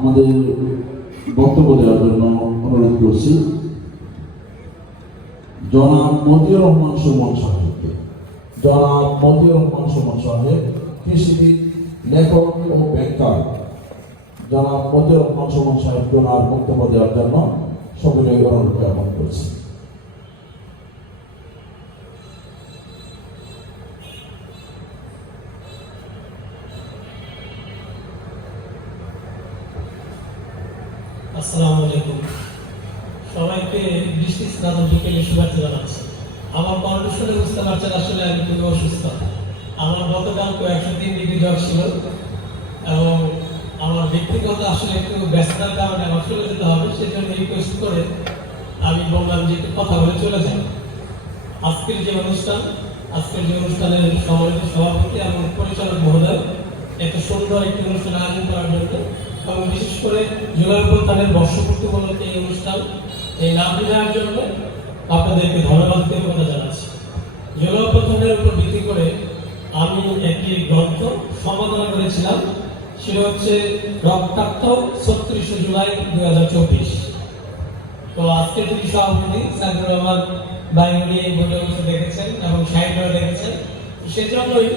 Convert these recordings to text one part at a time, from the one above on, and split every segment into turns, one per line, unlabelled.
আমাদের বক্তব্য দেওয়ার জন্য অনুরোধ করছি। জনাব মতিউর রহমান সুমন সাহেবকে। জনাব মতিউর রহমান সুমন সাহেব কৃষিবিদ, লেখক ও ব্যাংকার। জনাব মতিউর রহমান সুমন সাহেব জনার বক্তব্য দেওয়ার জন্য সকলে অনুরোধ জ্ঞাপন করছি
আসসালামু আলাইকুম। সবাইকে বৃষ্টি স্নাত বিকেলে শুভেচ্ছা জানাচ্ছি। আমার কণ্ঠ শুনে বুঝতে পারছেন আসলে আমি খুবই অসুস্থ। আমার গতকাল একশো তিন ডিগ্রি জ্বর ছিল এবং আমার ব্যক্তিগত আসলে একটু ব্যস্ততার কারণে আমার চলে যেতে হবে, সেজন্য রিকোয়েস্ট করে আমি বললাম যে একটু কথা বলে চলে যাই। আজকের যে অনুষ্ঠান, আজকের যে অনুষ্ঠানের সম্মানিত সভাপতি এবং পরিচালক মহোদয়, এত সুন্দর একটি অনুষ্ঠান আয়োজন করার জন্য এবং বিশেষ করে জুলাই প্রত্যানের বর্ষপূর্তি উপলক্ষে এই অনুষ্ঠান, এই নাম দেওয়ার জন্য আপনাদেরকে ধন্যবাদ কৃতজ্ঞতা জানাচ্ছি। জুলাই প্রত্যানের উপর ভিত্তি করে আমি একটি গ্রন্থ সম্পাদনা করেছিলাম, সেটা হচ্ছে রক্তাক্ত ছত্রিশে জুলাই দুই হাজার চব্বিশ। তো আজকে তিনি সভাপতি সাইদুর রহমান উনি এই দেখেছেন এবং সাহিত্যরা দেখেছেন। সেজন্যই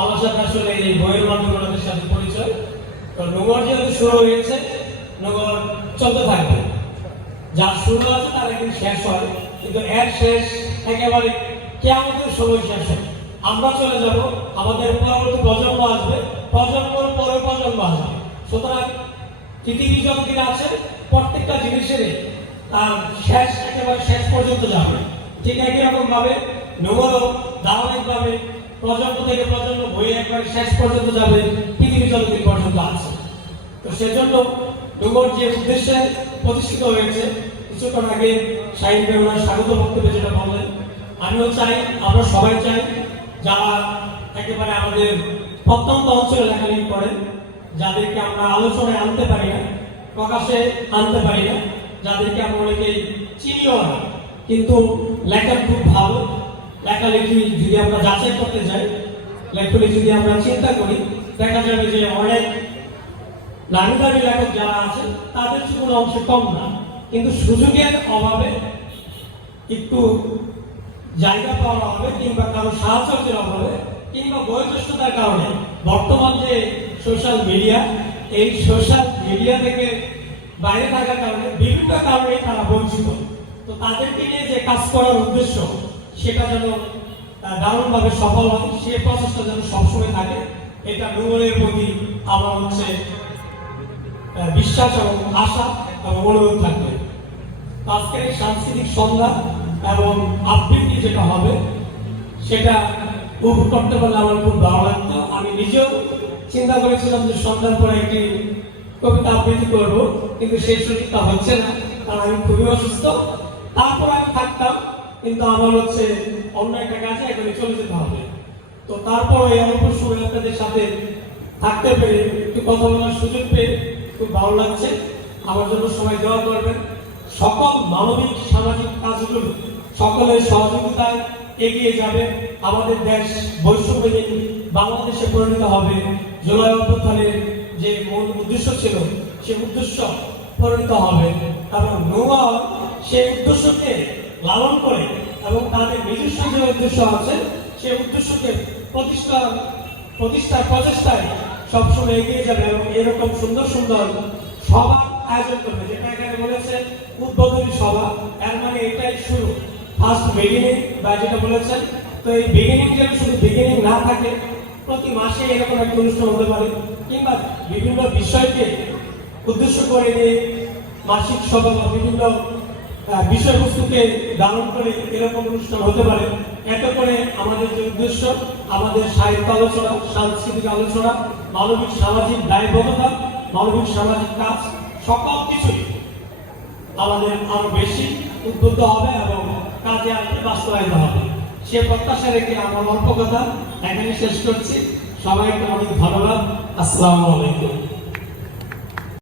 আমার সাথে আসলে এই বইয়ের মাধ্যমে সাথে পরিচয়। নগর যেহেতু শুরু হয়েছে, নগর চলতে থাকবে। যার শুরু আছে তার একদিন শেষ হয় কিন্তু এর শেষ একেবারে কেমন সময় শেষ হয় আমরা চলে যাব, আমাদের পরবর্তী প্রজন্ম আসবে, প্রজন্মর পরে প্রজন্ম আসবে। সুতরাং পৃথিবী যতদিন আছে, প্রত্যেকটা জিনিসেরই তার শেষ, একেবারে শেষ পর্যন্ত যাবে। ঠিক একই রকম ভাবে নগরও ধারাবাহিক ভাবে প্রজন্ম থেকে প্রজন্ম বই একবারে শেষ পর্যন্ত যাবে, পৃথিবী যতদিন পর্যন্ত আছে। তো সেজন্য নগর যে উদ্দেশ্যে প্রতিষ্ঠিত হয়েছে, কিছুক্ষণ আগে ভাই ওনার স্বাগত বক্তব্যে যেটা বললেন, আমিও চাই, আমরা সবাই চাই, যারা একেবারে আমাদের প্রত্যন্ত অঞ্চলে লেখালেখি করেন, যাদেরকে আমরা আলোচনায় আনতে পারি না, প্রকাশে আনতে পারি না, যাদেরকে আমরা অনেকেই চিনিও না, কিন্তু লেখা খুব ভালো, লেখালেখি যদি আমরা যাচাই করতে যাই লেখলে যদি আমরা চিন্তা করি, দেখা যাবে যে অনেক নামি দামি লেখক যারা আছে তাদের জীবনে অংশ কম না, কিন্তু সুযোগের অভাবে, একটু জায়গা পাওয়ার অভাবে কিংবা কারও সাহচর্যের অভাবে কিংবা বয়োজ্যেষ্ঠতার কারণে বর্তমান যে সোশ্যাল মিডিয়া এই সোশ্যাল মিডিয়া থেকে বাইরে থাকার কারণে বিভিন্ন কারণে তারা বঞ্চিত। তো তাদেরকে নিয়ে যে কাজ করার উদ্দেশ্য, সেটা যেন দারুণভাবে সফল হয়, সে প্রচেষ্টা যেন সবসময় থাকে, এটা ডুবরের প্রতি আমার হচ্ছে বিশ্বাস এবং আশা এবং অনুরোধ থাকবে। আজকের সাংস্কৃতিক সন্ধ্যা এবং আবৃত্তি যেটা হবে, সেটা উপভোগ করতে পারলে আমার খুব ভালো লাগতো। আমি নিজেও চিন্তা করেছিলাম যে সন্ধ্যার পরে একটি কবিতা আবৃত্তি করব, কিন্তু সেই সুযোগটা হচ্ছে না, কারণ আমি খুবই অসুস্থ। তারপর আমি থাকতাম, কিন্তু আমার হচ্ছে অন্য একটা কাজে এখানে চলে যেতে হবে। তো তারপর এই সময় আপনাদের সাথে থাকতে পেরে একটু কথা বলার সুযোগ পেয়ে খুব ভালো লাগছে। আমার জন্য সময় দেওয়া করবেন। সকল মানবিক, সামাজিক কাজগুলো সকলের সহযোগিতায় এগিয়ে যাবে। আমাদের দেশ বৈষম্যহীন বাংলাদেশে পরিণত হবে। জুলাই অভ্যুত্থানের যে মূল উদ্দেশ্য ছিল সে উদ্দেশ্য পরিণত হবে। কারণ নোয়া সেই উদ্দেশ্যকে লালন করে এবং তাদের নিজস্ব যে উদ্দেশ্য আছে, সেই উদ্দেশ্যকে প্রতিষ্ঠা প্রতিষ্ঠার প্রচেষ্টায় সবসময় এগিয়ে যাবে এবং এরকম সুন্দর সুন্দর সভা আয়োজন করবে। যেটা এখানে বলেছে, উদ্বোধনী সভা। এর মানে এটাই শুরু। ফার্স্ট বিগিনিং বা যেটা বলেছেন তো এই বিগিনিং যেন শুধু বিগিনিং না থাকে, প্রতি মাসে এরকম একটা অনুষ্ঠান হতে পারে। কিংবা বিভিন্ন বিষয়কে উদ্দেশ্য করে নিয়ে মাসিক সভা বা বিভিন্ন বিষয়বস্তুকে ধারণ করে এরকম অনুষ্ঠান হতে পারে। এতে করে আমাদের যে উদ্দেশ্য, আমাদের সাহিত্য আলোচনা, সাংস্কৃতিক আলোচনা, মানবিক, সামাজিক দায়বদ্ধতা, মানবিক, সামাজিক কাজ, সকল কিছুই আমাদের আরও বেশি উদ্বুদ্ধ হবে এবং কাজে বাস্তবায়িত হবে। সে প্রত্যাশা রেখে আমার অল্প কথা এখানে শেষ করছি। সবাইকে অনেক ধন্যবাদ। আসসালামু আলাইকুম।